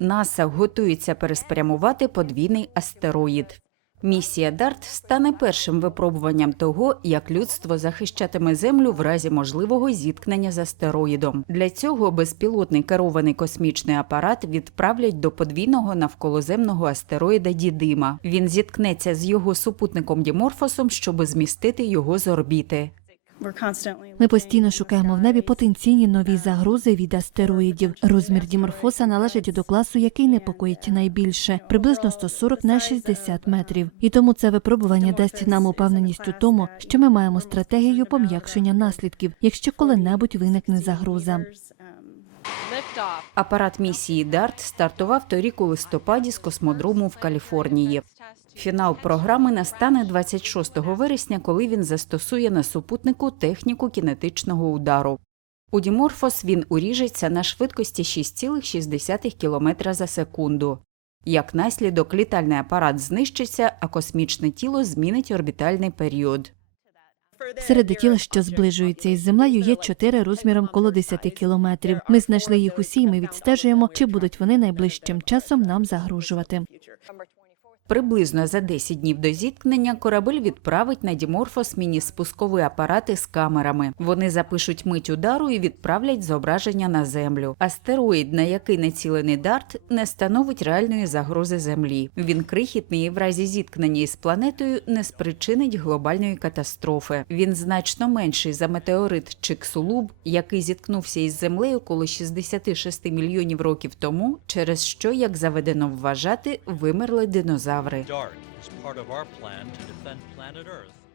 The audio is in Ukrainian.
НАСА готується переспрямувати подвійний астероїд. Місія Дарт стане першим випробуванням того, як людство захищатиме Землю в разі можливого зіткнення з астероїдом. Для цього безпілотний керований космічний апарат відправлять до подвійного навколоземного астероїда Дідима. Він зіткнеться з його супутником Діморфосом, щоб змістити його з орбіти. Ми постійно шукаємо в небі потенційні нові загрози від астероїдів. Розмір Діморфоса належить до класу, який непокоїть найбільше, приблизно 140 на 60 метрів. І тому це випробування дасть нам упевненість у тому, що ми маємо стратегію пом'якшення наслідків, якщо коли-небудь виникне загроза. Апарат місії Дарт стартував торік у листопаді з космодрому в Каліфорнії. Фінал програми настане 26 вересня, коли він застосує на супутнику техніку кінетичного удару. У Діморфос він уріжеться на швидкості 6,6 км за секунду. Як наслідок, літальний апарат знищиться, а космічне тіло змінить орбітальний період. Серед тіл, що зближуються із землею, є чотири розміром коло 10 кілометрів. Ми знайшли їх усі, і ми відстежуємо, чи будуть вони найближчим часом нам загрожувати. Приблизно за 10 днів до зіткнення корабель відправить на Діморфос міні-спускові апарати з камерами. Вони запишуть мить удару і відправлять зображення на землю. Астероїд, на який націлений дарт, не становить реальної загрози Землі. Він крихітний і в разі зіткнення із планетою не спричинить глобальної катастрофи. Він значно менший за метеорит Чиксулуб, який зіткнувся із землею коло 66 мільйонів років тому, через що, як заведено вважати, вимерли динозаври. Dark is part of our plan to defend planet Earth.